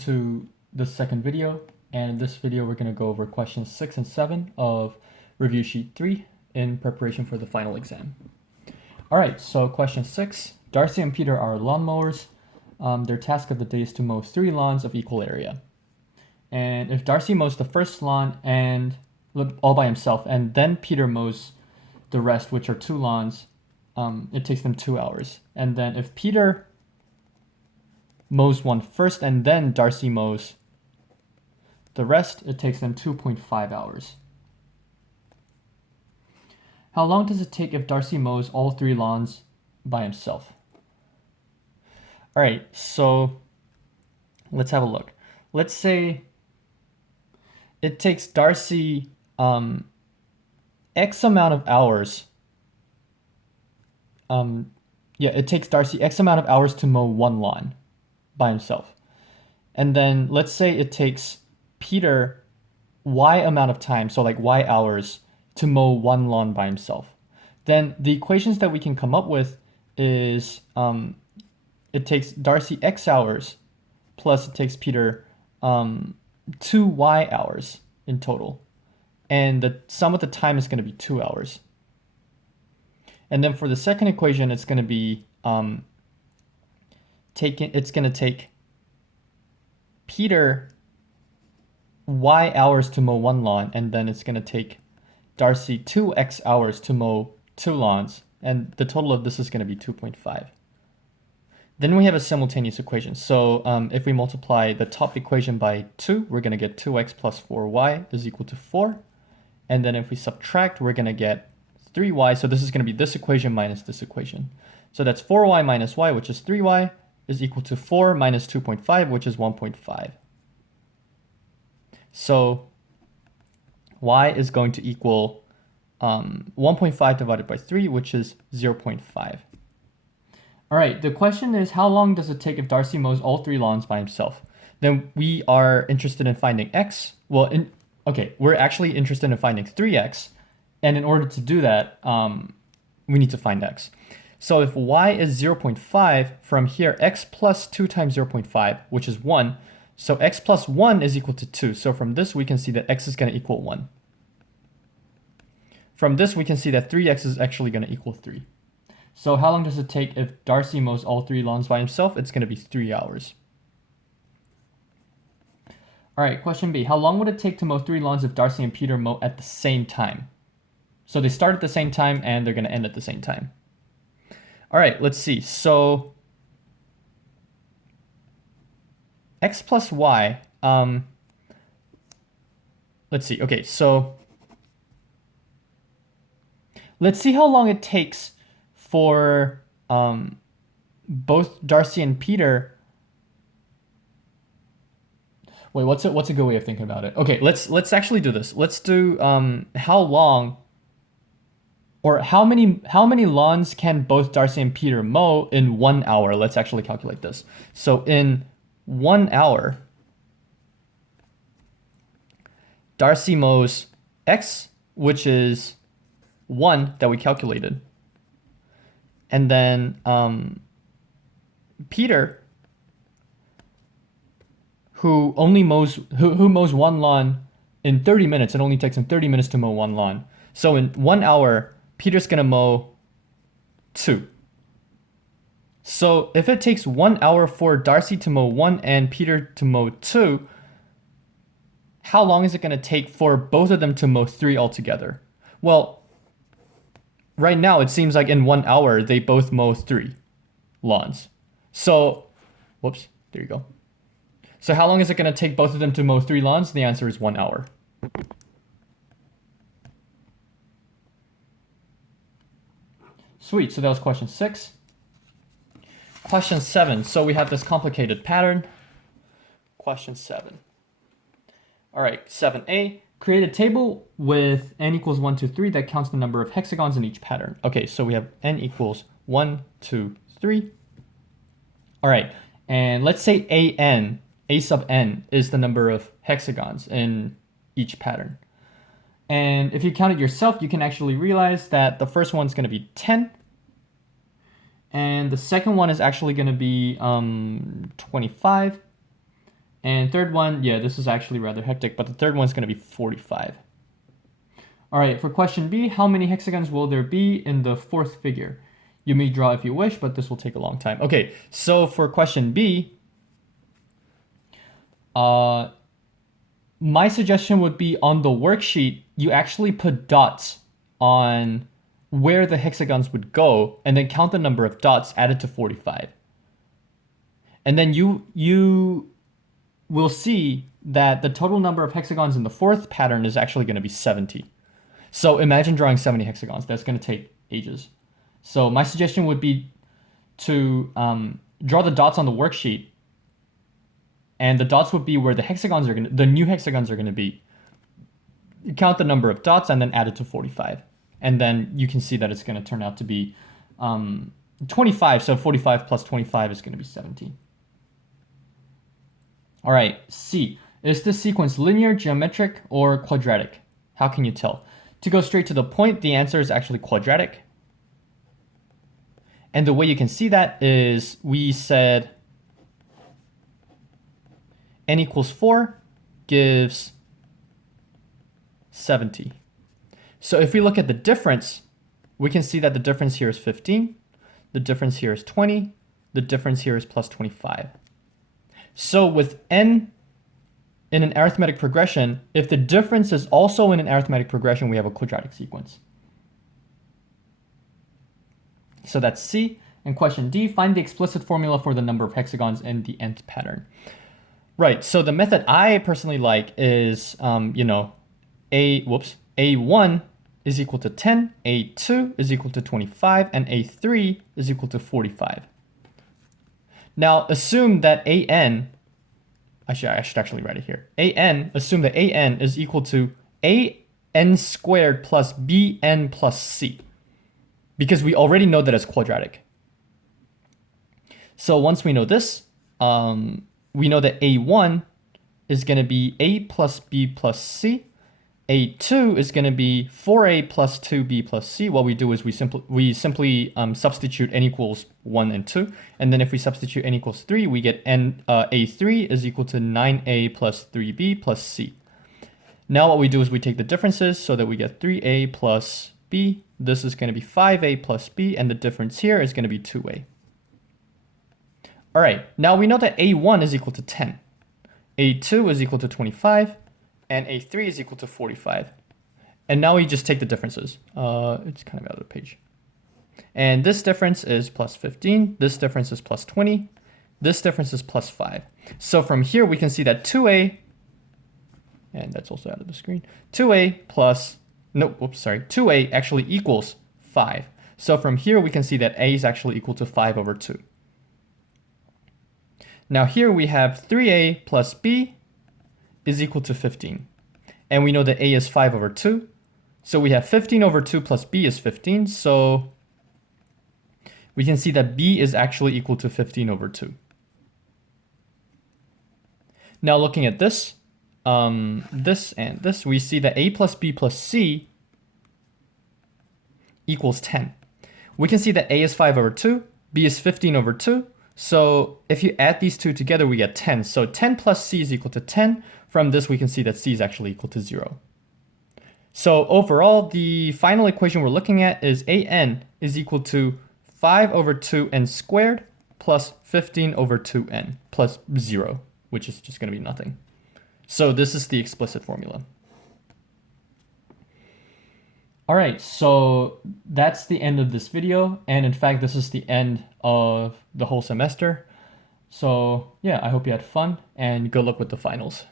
To the second video, and in this video we're going to go over questions 6 and 7 of review sheet 3 in preparation for the final exam. Alright, so question 6. Darcy and Peter are lawnmowers. Their task of the day is to mow 3 lawns of equal area. And if Darcy mows the first lawn and all by himself, and then Peter mows the rest, which are 2 lawns, it takes them 2 hours. And then if Peter mows one first and then Darcy mows the rest, it takes them 2.5 hours. How long does it take if Darcy mows all 3 lawns by himself? All right, so let's have a look. Let's say it takes Darcy X amount of hours. It takes Darcy X amount of hours to mow 1 lawn by himself. And then let's say it takes Peter Y amount of time, so like Y hours, to mow 1 lawn by himself. Then the equations that we can come up with is it takes Darcy X hours plus it takes Peter 2 Y hours in total. And the sum of the time is going to be 2 hours. And then for the second equation, it's going to be it's going to take Peter Y hours to mow 1 lawn, and then it's going to take Darcy 2X hours to mow 2 lawns, and the total of this is going to be 2.5. Then we have a simultaneous equation. So if we multiply the top equation by 2, we're going to get 2x plus 4y is equal to 4. And then if we subtract, we're going to get 3y. So this is going to be this equation minus this equation. So that's 4y minus y, which is 3y, is equal to 4 minus 2.5, which is 1.5. So y is going to equal 1.5 divided by 3, which is 0.5. All right, the question is, how long does it take if Darcy mows all 3 lawns by himself? Then we are interested in finding x. We're actually interested in finding 3x. And in order to do that, we need to find x. So if y is 0.5, from here, x plus 2 times 0.5, which is 1. So x plus 1 is equal to 2. So from this, we can see that x is going to equal 1. From this, we can see that 3x is actually going to equal 3. So how long does it take if Darcy mows all 3 lawns by himself? It's going to be 3 hours. All right, question B. How long would it take to mow 3 lawns if Darcy and Peter mow at the same time? So they start at the same time and they're going to end at the same time. All right, let's see. So x plus y, let's see. Okay, so let's see how long it takes for both Darcy and Peter. Wait, what's a good way of thinking about it? Okay, let's actually do this. Let's do how long or how many lawns can both Darcy and Peter mow in 1 hour? Let's actually calculate this. So in 1 hour, Darcy mows x, which is 1 that we calculated. And then Peter, who mows 1 lawn in 30 minutes, it only takes him 30 minutes to mow 1 lawn. So in 1 hour, Peter's going to mow 2. So if it takes 1 hour for Darcy to mow 1 and Peter to mow 2, how long is it going to take for both of them to mow 3 altogether? Well, right now it seems like in 1 hour they both mow 3 lawns. So, whoops, there you go. So how long is it going to take both of them to mow 3 lawns? The answer is 1 hour. Sweet, so that was question 6. Question 7, so we have this complicated pattern. Question 7. All right, 7a, create a table with n equals 1, 2, 3 that counts the number of hexagons in each pattern. Okay, so we have n equals 1, 2, 3. All right, and let's say a sub n is the number of hexagons in each pattern. And if you count it yourself, you can actually realize that the first one's going to be 10. And the second one is actually going to be 25. And third one, yeah, this is actually rather hectic, but the third one's going to be 45. All right, for question B, how many hexagons will there be in the fourth figure? You may draw if you wish, but this will take a long time. Okay, so for question B, my suggestion would be on the worksheet, you actually put dots on where the hexagons would go and then count the number of dots added to 45. And then you will see that the total number of hexagons in the fourth pattern is actually going to be 70. So imagine drawing 70 hexagons. That's going to take ages. So my suggestion would be to draw the dots on the worksheet, and the dots would be where the new hexagons are going to be. You count the number of dots and then add it to 45. And then you can see that it's going to turn out to be 25. So 45 plus 25 is going to be 17. All right, C. Is this sequence linear, geometric, or quadratic? How can you tell? To go straight to the point, the answer is actually quadratic. And the way you can see that is we said n equals 4 gives 70. So if we look at the difference, we can see that the difference here is 15, the difference here is 20, the difference here is plus 25. So with n in an arithmetic progression, if the difference is also in an arithmetic progression, we have a quadratic sequence. So that's C. And question D, find the explicit formula for the number of hexagons in the nth pattern. Right, so the method I personally like is, A1 is equal to 10, A2 is equal to 25, and A3 is equal to 45. Now assume that AN, I should actually write it here. Assume that AN is equal to AN squared plus BN plus C, because we already know that it's quadratic. So once we know this, we know that A1 is going to be A plus B plus C. A2 is going to be 4A plus 2B plus C. What we do is we simply substitute n equals 1 and 2. And then if we substitute n equals 3, we get A3 is equal to 9A plus 3B plus C. Now what we do is we take the differences so that we get 3A plus B. This is going to be 5A plus B, and the difference here is going to be 2A. All right, now we know that A1 is equal to 10. A2 is equal to 25. And A3 is equal to 45. And now we just take the differences. It's kind of out of the page. And this difference is plus 15. This difference is plus 20. This difference is plus 5. So from here, we can see that 2A, and that's also out of the screen, 2A actually equals 5. So from here, we can see that A is actually equal to 5 over 2. Now here we have 3A plus B is equal to 15. And we know that A is 5 over 2. So we have 15 over 2 plus B is 15. So we can see that B is actually equal to 15 over 2. Now looking at this, this and this, we see that A plus B plus C equals 10. We can see that A is 5 over 2, B is 15 over 2. So if you add these two together, we get 10. So 10 plus C is equal to 10. From this, we can see that C is actually equal to 0. So overall, the final equation we're looking at is AN is equal to 5 over 2n squared plus 15 over 2n plus 0, which is just going to be nothing. So this is the explicit formula. All right, so that's the end of this video. And in fact, this is the end of the whole semester. So yeah, I hope you had fun and good luck with the finals.